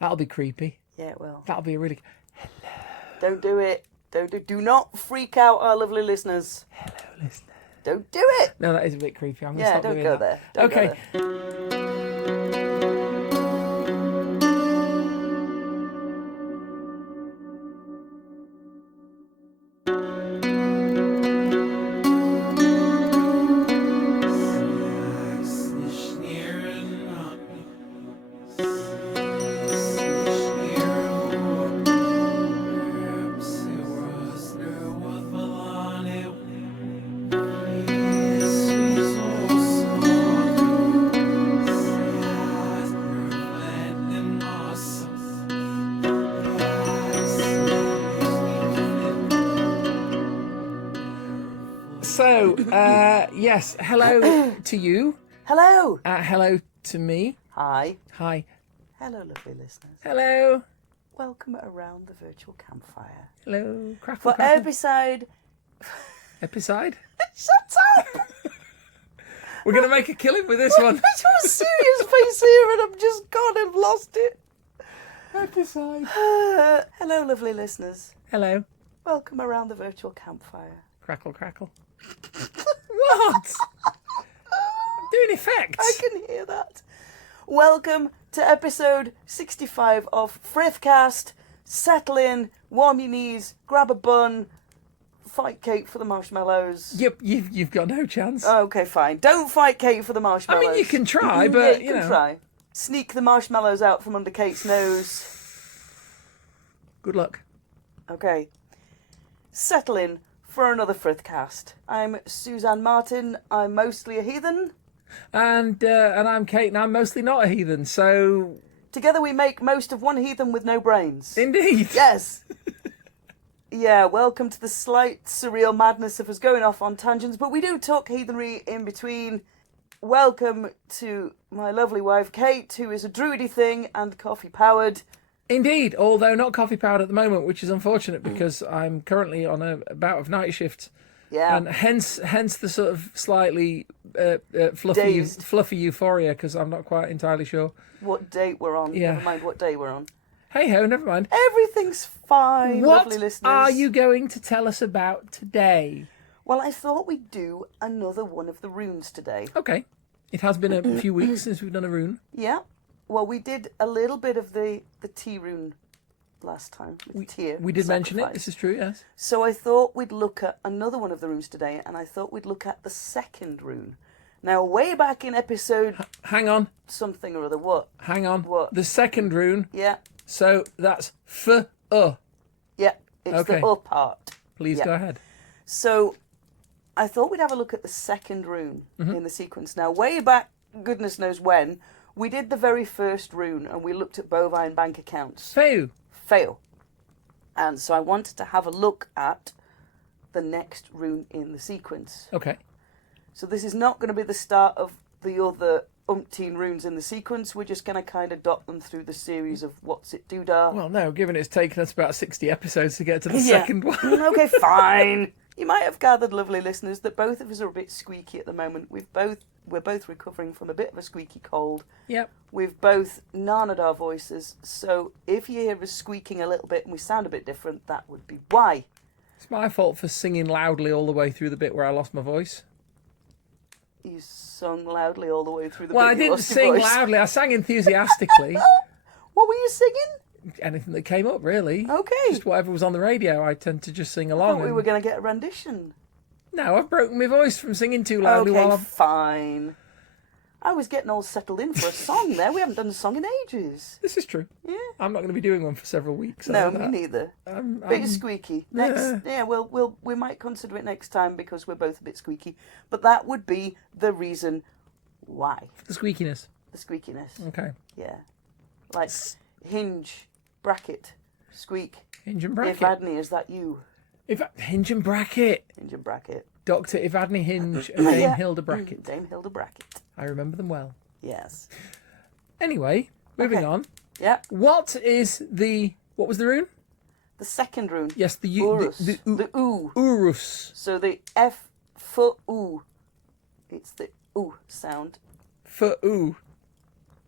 That'll be creepy. Yeah, it will. That'll be a really... Don't do it. Do not freak out our lovely listeners. Hello, listener. Don't do it. No, that is a bit creepy. I'm going to stop don't doing go that. there. Don't go Okay. there. So, yes, hello to you. Hello. Hello to me. Hi. Hi. Hello, lovely listeners. Hello. Welcome around the virtual campfire. Hello. Crackle, For crackle. episode... Episode? Shut up! We're going to make a killing with this one. Your serious face here and I'm just gone and lost it. Episode. Hello, lovely listeners. Hello. Welcome around the virtual campfire. Crackle, crackle. What? I'm doing effects. I can hear that. Welcome to episode 65 of Frithcast. Settle in, warm your knees, grab a bun, fight Kate for the marshmallows. Yep, you've got no chance. Okay, fine. Don't fight Kate for the marshmallows. I mean, you can try, but, you can try. Sneak the marshmallows out from under Kate's nose. Good luck. Okay. Settle in for another Frithcast. I'm Suzanne Martin. I'm mostly a heathen. And I'm Kate, and I'm mostly not a heathen, so... Together we make most of one heathen with no brains. Indeed. Yes. Yeah, welcome to the slight surreal madness of us going off on tangents, but we do talk heathenry in between. Welcome to my lovely wife, Kate, who is a druidy thing and coffee-powered. Indeed, although not coffee powered at the moment, which is unfortunate because I'm currently on a bout of night shift. Yeah. And hence the sort of slightly fluffy euphoria, because I'm not quite entirely sure. What date we're on. Yeah. Never mind what day we're on. Hey ho, never mind. Everything's fine, lovely listeners. What are you going to tell us about today? Well, I thought we'd do another one of the runes today. Okay. It has been a few weeks since we've done a rune. Yeah. Well, we did a little bit of the tea rune last time. We did mention it, this is true, yes. So I thought we'd look at another one of the runes today, and I thought we'd look at the second rune. Now, way back in episode... Hang on. Something or other, what? Hang on. What? The second rune. Yeah. So that's F-U. Yeah, it's Okay. the part. Please go ahead. So I thought we'd have a look at the second rune in the sequence. Now, way back, goodness knows when, we did the very first rune, and we looked at bovine bank accounts. Fail. And so I wanted to have a look at the next rune in the sequence. Okay. So this is not going to be the start of the other umpteen runes in the sequence. We're just going to kind of dot them through the series of what's it doodah. Well, no, given it's taken us about 60 episodes to get to the second one. Okay, fine. You might have gathered, lovely listeners, that both of us are a bit squeaky at the moment. We're both recovering from a bit of a squeaky cold. Yep. We've both nana'd our voices, so if you hear us squeaking a little bit and we sound a bit different, that would be why. It's my fault for singing loudly all the way through the bit where I lost my voice. You sung loudly all the way through the Well, bit I you didn't lost your sing voice. loudly. I sang enthusiastically. What were you singing? Anything that came up, really. Okay. Just whatever was on the radio, I tend to just sing I along. thought we were going to get a rendition. No, I've broken my voice from singing too loudly Okay, while I'm... fine. I was getting all settled in for a song there. We haven't done a song in ages. This is true. Yeah. I'm not going to be doing one for several weeks. No, after me that. neither. I'm Bit squeaky. Next, we might consider it next time because we're both a bit squeaky. But that would be the reason why. The squeakiness. The squeakiness. Okay. Yeah. Like hinge, bracket, squeak. Hinge and bracket. Ivadne, is that you? Hinge and bracket. Hinge and bracket. Dr. Ivadne Hinge and Dame Hilda Bracket. Dame Hilda Bracket. I remember them well. Yes. Anyway, moving on. Yeah. What was the rune? The second rune. Yes, the Uruz. the The oo. Uruz. So the F for oo. It's the oo sound. For oo.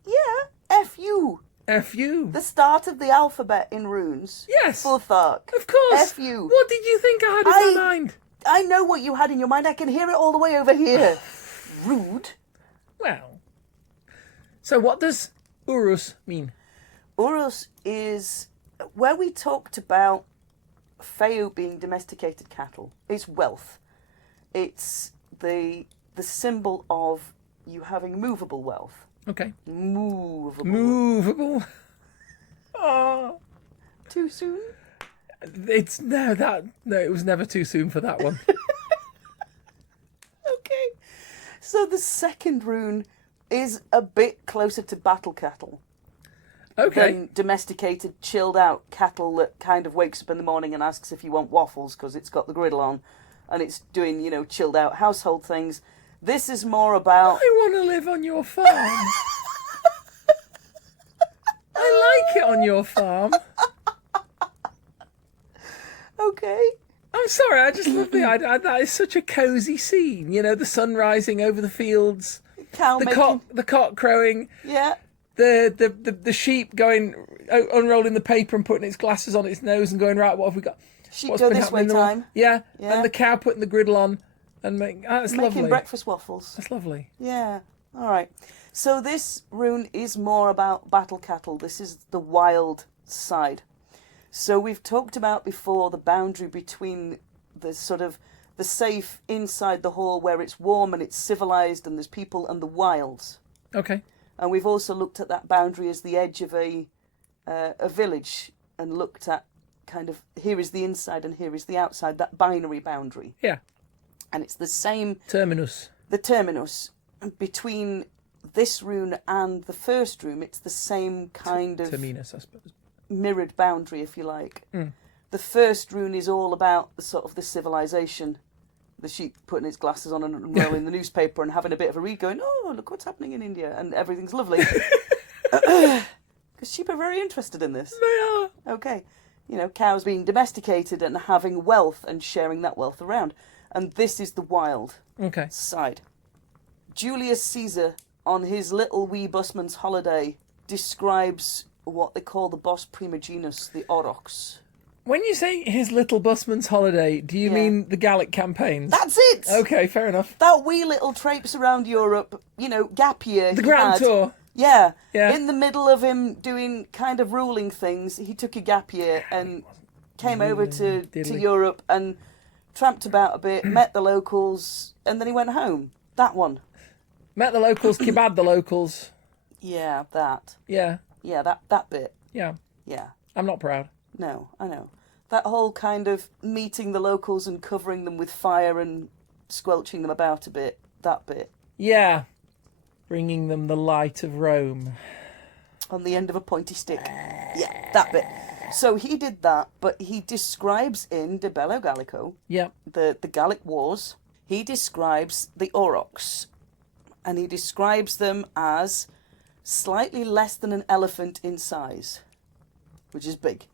Yeah. F-U. F-U. The start of the alphabet in runes. Yes. Futhark. Of course. F-U. What did you think I had in my mind? I know what you had in your mind. I can hear it all the way over here. Rude. Well. So what does Uruz mean? Uruz is where we talked about Feu being domesticated cattle. It's wealth. It's the symbol of you having movable wealth. Okay. Movable. Oh. Too soon? It was never too soon for that one. Okay. So the second rune is a bit closer to battle cattle. Okay. Than domesticated, chilled out cattle that kind of wakes up in the morning and asks if you want waffles because it's got the griddle on and it's doing, chilled out household things. This is more about... I want to live on your farm. I like it on your farm. Okay. I'm sorry, I just love the idea. That is such a cosy scene. The sun rising over the fields, the cock crowing, yeah, the sheep going, unrolling the paper and putting its glasses on its nose and going, right, what have we got? Sheep go this way time. Yeah, and the cow putting the griddle on and that's making lovely. breakfast waffles. That's lovely. Yeah. All right. So this rune is more about battle cattle. This is the wild side. So we've talked about before the boundary between the sort of the safe inside the hall where it's warm and it's civilized and there's people and the wilds. Okay. And we've also looked at that boundary as the edge of a village and looked at kind of here is the inside and here is the outside, that binary boundary. Yeah. And it's the same... Terminus. The terminus. Between this rune and the first rune, it's the same kind of... Terminus, I suppose. Mirrored boundary, if you like. The first rune is all about the sort of the civilization, the sheep putting its glasses on and unrolling the newspaper and having a bit of a read, going, "Oh, look what's happening in India," and everything's lovely. Because sheep are very interested in this. They are. Okay, cows being domesticated and having wealth and sharing that wealth around, and this is the wild side. Julius Caesar, on his little wee busman's holiday, describes what they call the boss primogenus, the aurochs. When you say his little busman's holiday, do you mean the Gallic campaigns? That's it! Okay, fair enough. That wee little traipse around Europe, gap year. The Grand Tour. Yeah. Yeah. In the middle of him doing kind of ruling things, he took a gap year and came over to Europe and tramped about a bit, met the locals, and then he went home. That one. Met the locals, kebab the locals. Yeah, that. Yeah. Yeah, that bit. Yeah. Yeah. I'm not proud. No, I know. That whole kind of meeting the locals and covering them with fire and squelching them about a bit, that bit. Yeah. Bringing them the light of Rome. On the end of a pointy stick. Yeah, that bit. So he did that, but he describes in De Bello Gallico, the Gallic Wars, he describes the aurochs, and he describes them as slightly less than an elephant in size, which is big.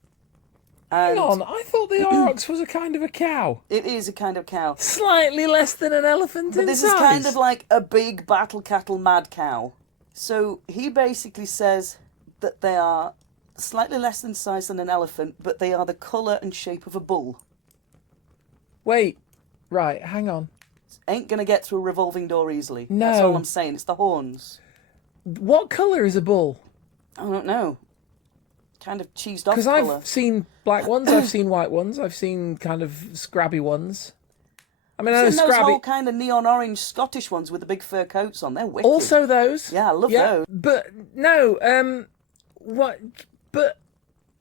And hang on, I thought the aurochs was a kind of a cow. It is a kind of cow. Slightly less than an elephant in size. But this is kind of like a big battle cattle mad cow. So he basically says that they are slightly less in size than an elephant, but they are the colour and shape of a bull. Wait, right, hang on. Ain't going to get through a revolving door easily. No. That's all I'm saying. It's the horns. What colour is a bull? I don't know. Kind of cheesed off Because colour. I've seen black ones, I've seen white ones, I've seen kind of scrabby ones. I mean, I know I've seen those scrabby. whole kind of neon orange Scottish ones with the big fur coats on. They're wicked. Also those. Yeah, I love those. But no, what? But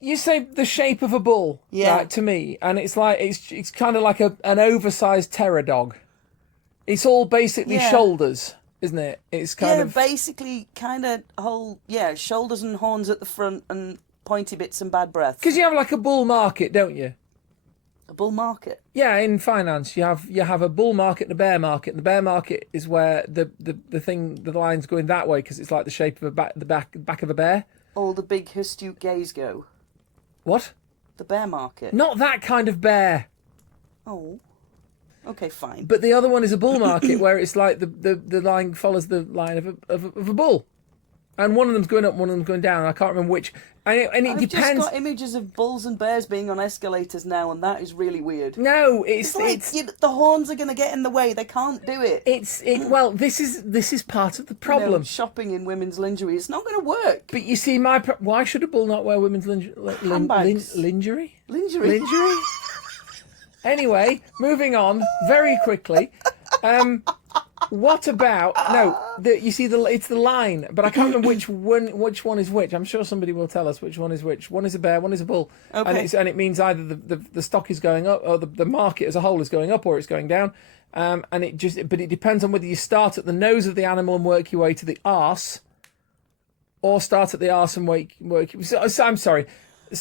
you say the shape of a bull, right, to me, and it's like it's kind of like an oversized terror dog. It's all basically shoulders, isn't it? It's kind of basically kind of whole shoulders and horns at the front and pointy bits and bad breath. Because you have like a bull market, don't you? A bull market. Yeah, in finance, you have a bull market and a bear market. And the bear market is where the line's going that way because it's like the shape of the back of a bear. All the big astute gays go. What? The bear market. Not that kind of bear. Oh. Okay, fine. But the other one is a bull market where it's like the line follows the line of a bull. And one of them's going up, one of them's going down. I can't remember which. And it depends. I've just got images of bulls and bears being on escalators now, and that is really weird. No, it's the horns are going to get in the way. They can't do it. Well, this is part of the problem. You know, shopping in women's lingerie, it's not going to work. But you see, why should a bull not wear women's lingerie? Lingerie. Anyway, moving on very quickly. What about you see it's the line, but I can't remember which one is which. I'm ssure somebody will tell us which one is which. One is a bear, one is a bull, okay. and it means either the stock is going up or the market as a whole is going up or it's going down. And it depends on whether you start at the nose of the animal and work your way to the arse, or start at the arse and work. I'm sorry.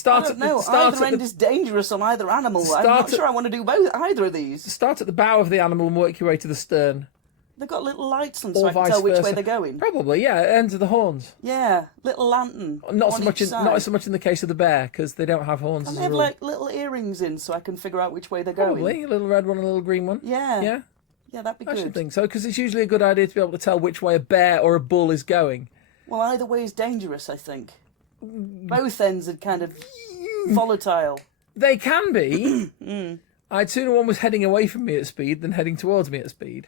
Either end is dangerous on either animal. I'm not sure I want to do either of these. Start at the bow of the animal and work your way to the stern. They've got little lights on, so I can tell which way they're going. Probably, yeah. Ends of the horns. Yeah, little lantern. Not so much in the case of the bear, because they don't have horns. And they have like little earrings in, so I can figure out which way they're going. Probably a little red one, and a little green one. Yeah, that'd be good. I should think so, because it's usually a good idea to be able to tell which way a bear or a bull is going. Well, either way is dangerous, I think. Both ends are kind of volatile. They can be. I'd sooner one was heading away from me at speed than heading towards me at speed.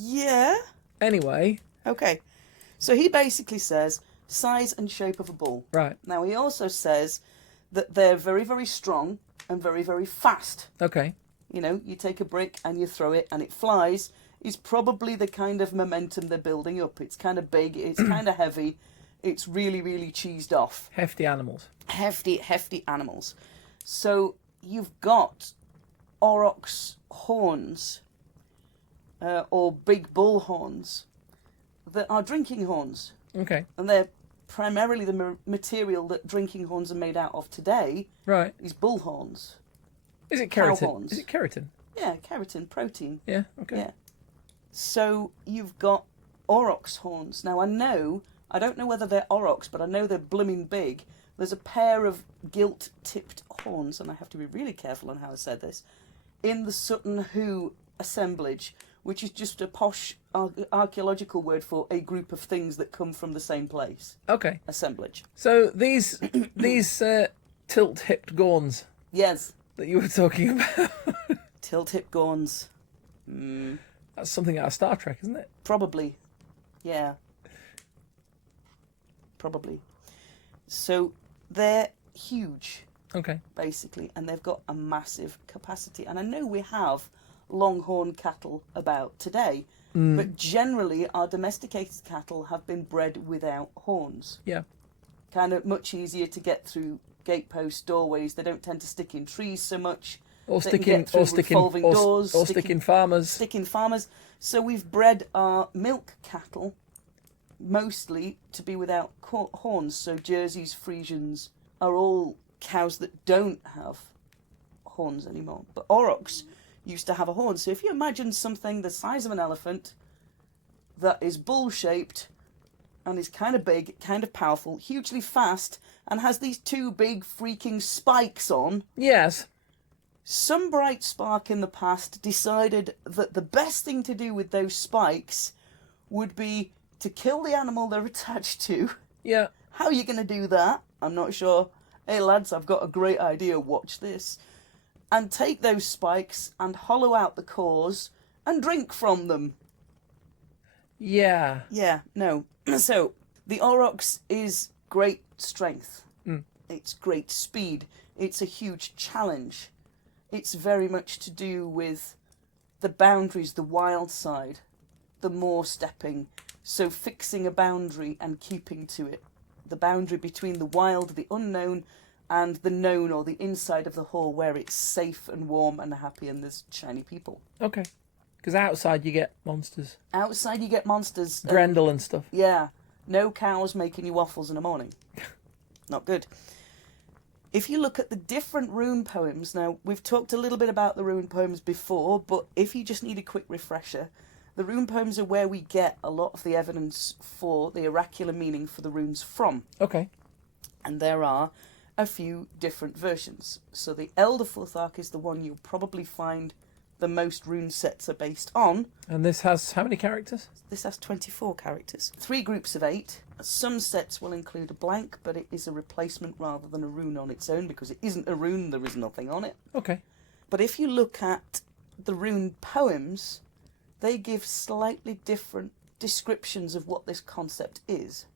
Yeah. Anyway. Okay. So he basically says size and shape of a bull. Right. Now he also says that they're very, very strong and very, very fast. Okay. You know, you take a brick and you throw it and it flies. Is probably the kind of momentum they're building up. It's kind of big. It's kind of heavy. It's really, really cheesed off. Hefty animals. Hefty animals. So you've got aurochs horns. Or big bull horns that are drinking horns. Okay. And they're primarily the material that drinking horns are made out of today. Right. These bull horns. Is it keratin? Cow horns. Is it keratin? Yeah, keratin, protein. Yeah, okay. Yeah. So you've got aurochs horns. Now I don't know whether they're aurochs, but I know they're blooming big. There's a pair of gilt-tipped horns, and I have to be really careful on how I said this, in the Sutton Hoo assemblage, which is just a posh archaeological word for a group of things that come from the same place. Okay. Assemblage. So these tilt-hipped gawns. Yes. That you were talking about. Tilt-hip gawns. That's something out of Star Trek, isn't it? Probably. Yeah. Probably. So they're huge. Okay. Basically, and they've got a massive capacity. And I know we have longhorn cattle about today, but generally our domesticated cattle have been bred without horns. Yeah. Kind of much easier to get through gateposts, doorways. They don't tend to stick in trees so much. Or stick in farmers. Stick in farmers. So we've bred our milk cattle mostly to be without horns. So Jerseys, Friesians are all cows that don't have horns anymore. But aurochs used to have a horn. So if you imagine something the size of an elephant that is bull-shaped and is kind of big, kind of powerful, hugely fast, and has these two big freaking spikes on. Yes. Some bright spark in the past decided that the best thing to do with those spikes would be to kill the animal they're attached to. Yeah. How are you going to do that? I'm not sure. Hey lads, I've got a great idea, watch this. And take those spikes and hollow out the cores and drink from them. Yeah. Yeah, no. So, the aurochs is great strength. It's great speed. It's a huge challenge. It's very much to do with the boundaries, the wild side, the more stepping. So fixing a boundary and keeping to it. The boundary between the wild, the unknown, and the known or the inside of the hall where it's safe and warm and happy and there's shiny people. Okay. Because outside you get monsters. Outside you get monsters. Grendel and stuff. Yeah. No cows making you waffles in the morning. Not good. If you look at the different rune poems, now we've talked a little bit about the rune poems before, but if you just need a quick refresher, the rune poems are where we get a lot of the evidence for the oracular meaning for the runes from. Okay. And there are a few different versions. So the Elder Futhark is the one you'll probably find the most rune sets are based on. And this has how many characters? This has 24 characters. 3 groups of 8. Some sets will include a blank, but it is a replacement rather than a rune on its own, because it isn't a rune, there is nothing on it. Okay. But if you look at the rune poems, they give slightly different descriptions of what this concept is.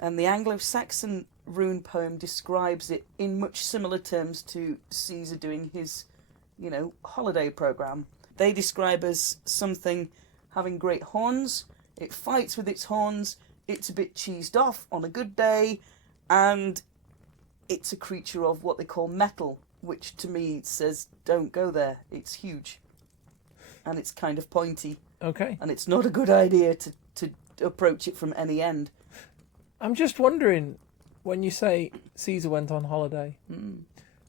And the Anglo-Saxon rune poem describes it in much similar terms to Caesar doing his, holiday program. They describe as something having great horns, it fights with its horns, it's a bit cheesed off on a good day, and it's a creature of what they call metal, which to me says, don't go there, it's huge. And it's kind of pointy. Okay. And it's not a good idea to approach it from any end. I'm just wondering, when you say Caesar went on holiday, and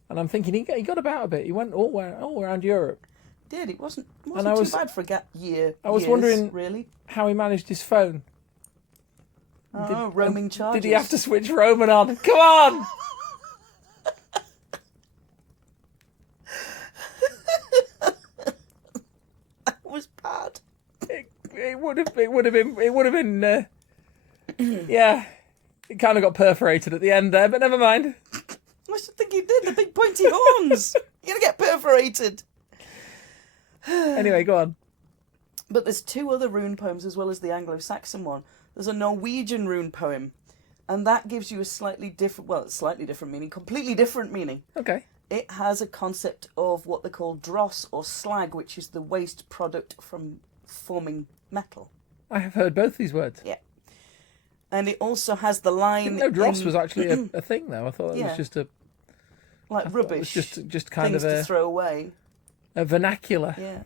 I'm thinking he got about a bit. He went all around Europe. Did it wasn't too bad for a gap year. I was wondering really how he managed his phone. Roaming charges. Did he have to switch Roman on? Come on! That was bad. It would have been. Yeah, it kind of got perforated at the end there, but never mind. I should think he did. The big pointy horns. You're gonna get perforated. Anyway, go on. But there's 2 other rune poems as well as the Anglo-Saxon one. There's a Norwegian rune poem, and that gives you a slightly different meaning, completely different meaning. Okay. It has a concept of what they call dross or slag, which is the waste product from forming metal. I have heard both these words. Yeah. And it also has the line... I didn't know dross was actually a thing, though. I thought it was just rubbish. It was just kind things of to throw away. A vernacular. Yeah.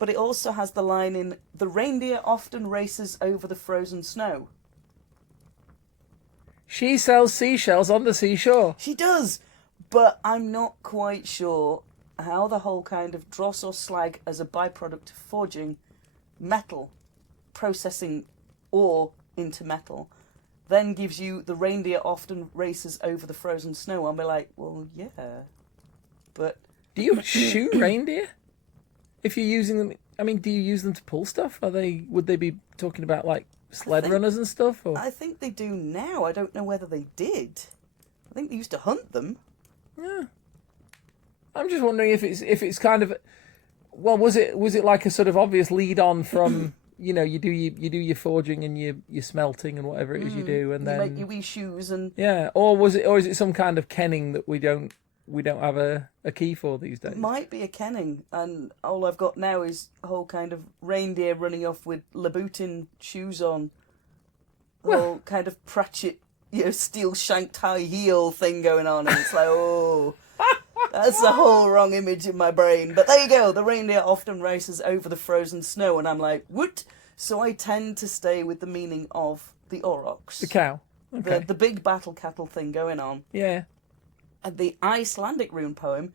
But it also has the line in, the reindeer often races over the frozen snow. She sells seashells on the seashore. She does, but I'm not quite sure how the whole kind of dross or slag as a byproduct of forging metal, processing ore into metal, then gives you the reindeer often races over the frozen snow. I'll be like, well, yeah, but... Do you shoot reindeer? If you're using them, I mean, do you use them to pull stuff? Would they be talking about like sled runners and stuff? Or? I think they do now. I don't know whether they did. I think they used to hunt them. Yeah. I'm just wondering if it's kind of, well, was it like a sort of obvious lead on from you do your forging and your smelting and whatever it is you do, and then you make your wee shoes and or is it some kind of kenning that we don't have a key for these days? Might be a kenning, and all I've got now is a whole kind of reindeer running off with Louboutin shoes on. Whole kind of Pratchett, steel shanked high heel thing going on, and it's like, oh, that's the whole wrong image in my brain. But there you go, the reindeer often races over the frozen snow, and I'm like, what? So I tend to stay with the meaning of the aurochs. The cow. Okay. The big battle cattle thing going on. Yeah. And the Icelandic rune poem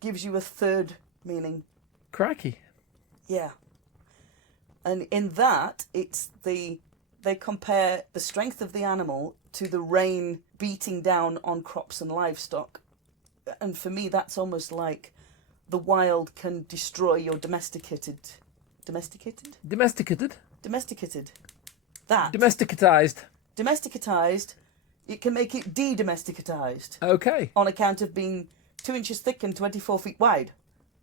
gives you a third meaning. Crikey. Yeah. And in that, they compare the strength of the animal to the rain beating down on crops and livestock. And for me, that's almost like the wild can destroy your domesticated. Domesticated? Domesticated. Domesticated. That. Domesticatized. It can make it de-domesticatized. Okay. On account of being 2 inches thick and 24 feet wide.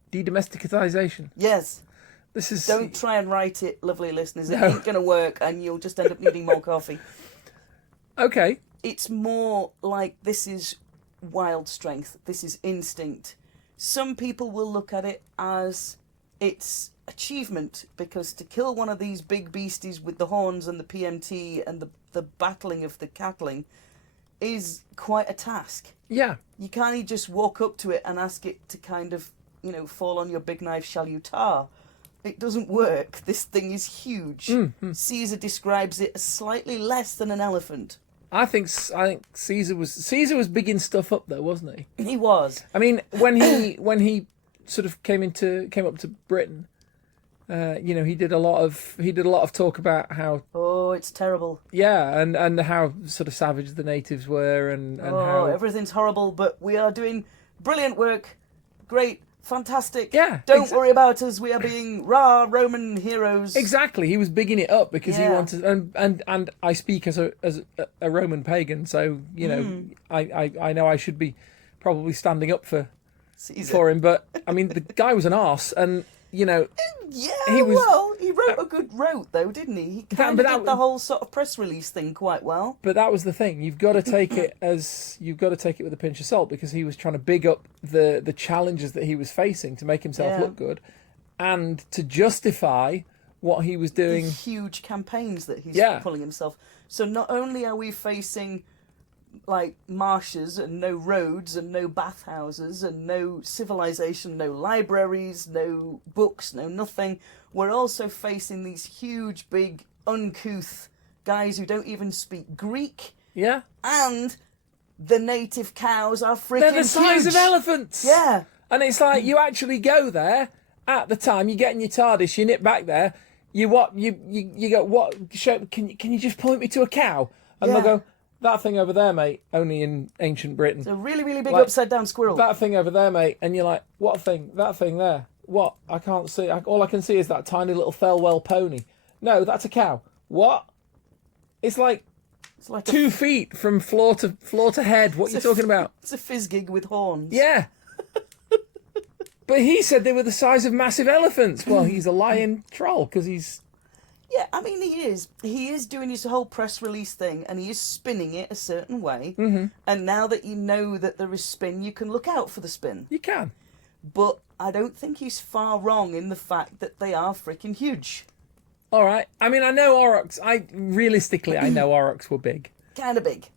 De-domesticatization. Yes. This is. Don't try and write it, lovely listeners. It ain't going to work, and you'll just end up needing more coffee. Okay. It's more like this is wild strength. This is instinct. Some people will look at it as its achievement, because to kill one of these big beasties with the horns and the PMT and the battling of the cattling is quite a task. Yeah. You can't just walk up to it and ask it to kind of, fall on your big knife, shall you tar? It doesn't work. This thing is huge. Mm-hmm. Caesar describes it as slightly less than an elephant. I think Caesar was bigging stuff up though, wasn't he? He was. I mean, when he sort of came up to Britain, he did a lot of talk about how it's terrible. Yeah, and how sort of savage the natives were and how everything's horrible, but we are doing brilliant work, great fantastic. Yeah. Don't worry about us. We are being Roman heroes. Exactly. He was bigging it up because he wanted, and I speak as a Roman pagan, so you know, I know I should be probably standing up for him. But I mean, the guy was an arse, and you know, he wrote a good rote though, didn't he? He kind of did the whole sort of press release thing quite well. But that was the thing. You've got to take it with a pinch of salt, because he was trying to big up the challenges that he was facing to make himself look good, and to justify what he was doing. The huge campaigns that he's pulling himself. So not only are we facing like marshes and no roads and no bathhouses and no civilization, no libraries, no books, no nothing, we're also facing these huge, big, uncouth guys who don't even speak Greek. Yeah. And the native cows are freaking They're the size of elephants. Yeah. And it's like, you actually go there at the time, you get in your TARDIS, you nip back there, you go, what, can you just point me to a cow? And they'll go, that thing over there, mate, only in ancient Britain. It's a really, really big upside down squirrel. That thing over there, mate. And you're like, what thing? That thing there. What? I can't see. All I can see is that tiny little Thelwell pony. No, that's a cow. What? It's like 2 feet from floor to head. What are you talking about? It's a Fizzgig with horns. Yeah. But he said they were the size of massive elephants. Well, he's a lying troll, because he's... Yeah, I mean, he is. He is doing his whole press release thing, and he is spinning it a certain way. Mm-hmm. And now that you know that there is spin, you can look out for the spin. You can. But I don't think he's far wrong in the fact that they are freaking huge. All right. I mean, I know Aurochs. Realistically, I know Aurochs were big. Kind of big.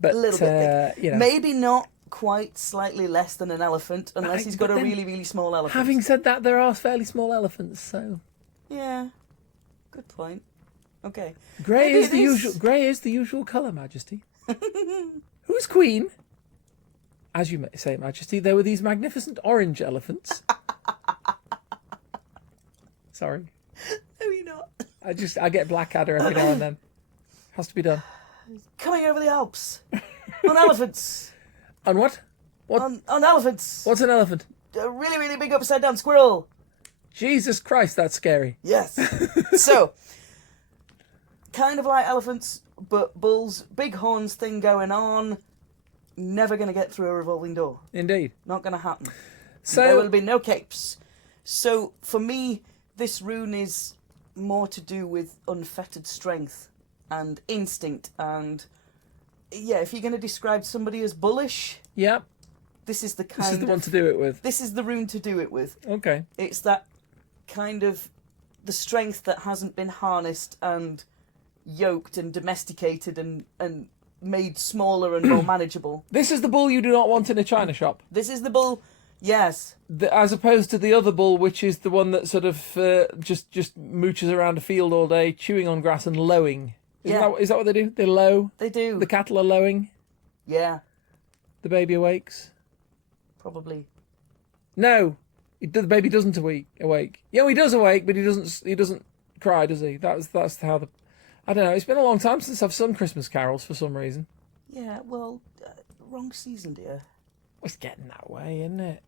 But, a little bit big. You know. Maybe not quite slightly less than an elephant, unless he's got a really, really small elephant. Having said that, there are fairly small elephants, so... Yeah. Good point. Okay. Grey is the usual colour, Majesty. Who's Queen? As you say, Majesty, there were these magnificent orange elephants. Sorry. No, you're not. I get Blackadder every now and then. Has to be done. Coming over the Alps. On elephants. On what? On elephants. What's an elephant? A really, really big upside down squirrel. Jesus Christ, that's scary. Yes. So, kind of like elephants, but bulls, big horns thing going on. Never going to get through a revolving door. Indeed. Not going to happen. So there will be no capes. So, for me, this rune is more to do with unfettered strength and instinct. And, yeah, if you're going to describe somebody as bullish... Yep. This is the one to do it with. This is the rune to do it with. Okay. It's that kind of the strength that hasn't been harnessed and yoked and domesticated and made smaller and more manageable. This is the bull you do not want in a china shop. This is the bull, yes. As opposed to the other bull, which is the one that sort of just mooches around a field all day, chewing on grass and lowing. Is that what they do? They low? They do. The cattle are lowing? Yeah. The baby awakes? Probably. No. The baby doesn't awake. Yeah, he does awake, but he doesn't cry, does he? That's how the... I don't know. It's been a long time since I've sung Christmas carols for some reason. Yeah, well, wrong season, dear. It's getting that way, isn't it?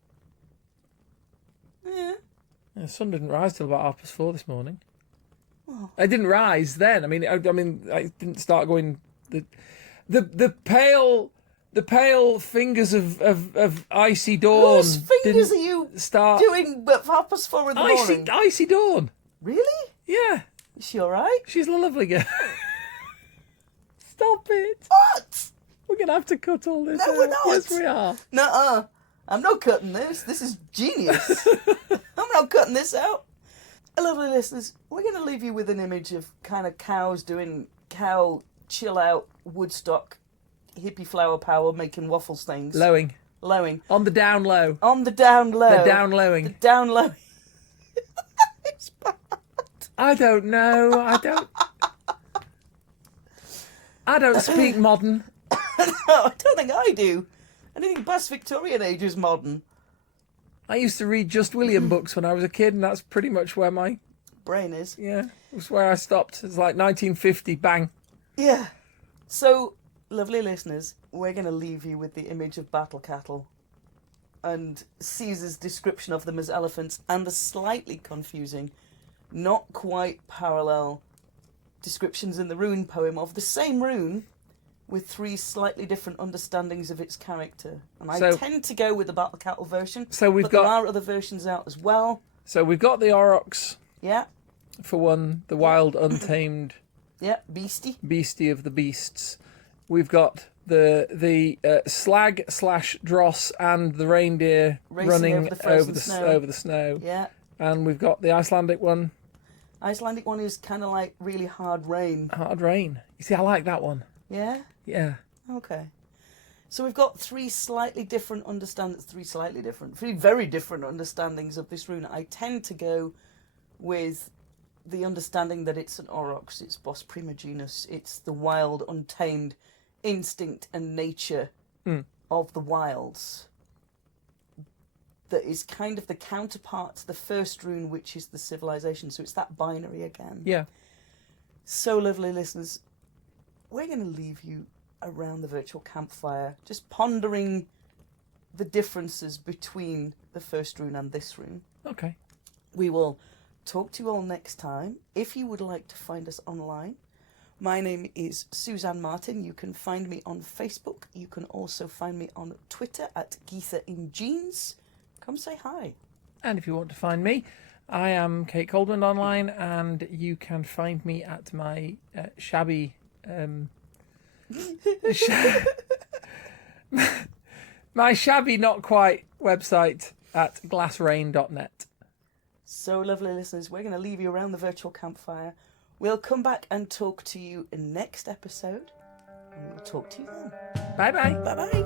Yeah. The sun didn't rise till about 4:30 this morning. Well, I didn't rise then. I mean, I didn't start going... The pale fingers of icy dawn. Whose fingers are you doing at 4:30 in the morning? Icy dawn. Really? Yeah. Is she all right? She's a lovely girl. Stop it. What? We're going to have to cut all this No, out. we're not. Yes, we are. Nuh-uh. I'm not cutting this. This is genius. I'm not cutting this out. Lovely listeners, we're going to leave you with an image of kind of cows doing cow chill-out Woodstock hippie flower power making waffles things. Lowing. On the down low. On the down low. The down lowing. The down low. It's bad. I don't know. I don't speak modern. No, I don't think I do. Anything past Victorian age is modern. I used to read Just William books when I was a kid, and that's pretty much where my... brain is. Yeah, it was where I stopped. It's like 1950, bang. Yeah. So, lovely listeners, we're going to leave you with the image of battle cattle. and Caesar's description of them as elephants, and the slightly confusing, not quite parallel descriptions in the rune poem of the same rune with 3 slightly different understandings of its character. And I tend to go with the Battle Cattle version, but there are other versions out as well. So we've got the Aurochs. Yeah. For one, the wild, untamed... Yeah, beastie of the beasts. We've got the slag/dross and the reindeer running over the snow. Yeah. And we've got the Icelandic one. Icelandic one is kind of like really hard rain. Hard rain. You see, I like that one. Yeah? Yeah. Okay. So we've got 3 very different understandings of this rune. I tend to go with the understanding that it's an Aurochs, it's Bos Primogenus, it's the wild, untamed instinct and nature of the wilds. That is kind of the counterpart to the first rune, which is the civilization. So it's that binary again. Yeah. So lovely, listeners. We're going to leave you around the virtual campfire, just pondering the differences between the first rune and this rune. Okay. We will talk to you all next time. If you would like to find us online, my name is Suzanne Martin. You can find me on Facebook. You can also find me on Twitter at Geetha in Jeans. Come say hi. And if you want to find me, I am Kate Coldman online, and you can find me at my shabby... my shabby not quite website at glassrain.net. So lovely, listeners. We're going to leave you around the virtual campfire. We'll come back and talk to you in next episode, and we'll talk to you then. Bye bye. Bye bye.